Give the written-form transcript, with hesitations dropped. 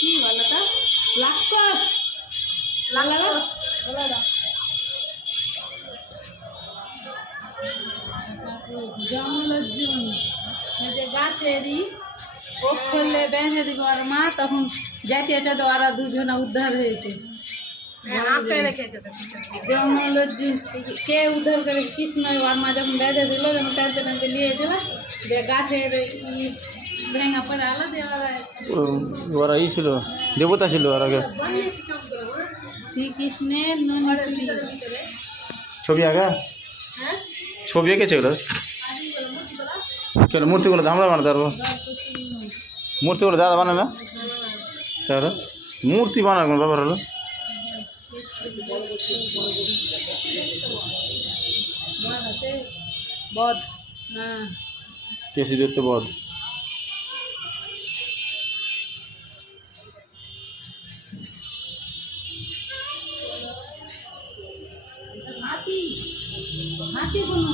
কি বলো তো? লাক্টোস জমলজ্জুন যে গাছেরই ও করলে বেঁধে দিবে ওর মা, তখন যাইতে যেতে তো ওরা দুজনা উদ্ধার হয়েছে। জমলজ্জুন কে উদ্ধার করে? কৃষ্ণ। ওর মা যখন বেঁধে দিল, যখন টানতে টানতে নিয়েছিল, গাছের ভেঙা পড়ে আলাদা ওরা ই ছিল, দেবতা ছিল আর আগে। শ্রীকৃষ্ণের ছবি আঁকা, ছবি এঁকেছে ওগুলো কেন? মূর্তিগুলো আমরা বানাতে পারবো? মূর্তিগুলো দাদা বানাবে না? তাহলে মূর্তি বানার কোনো ব্যাপার হলো? বধ, হ্যাঁ, কেসি দত্ত বধ। হাতি কোনো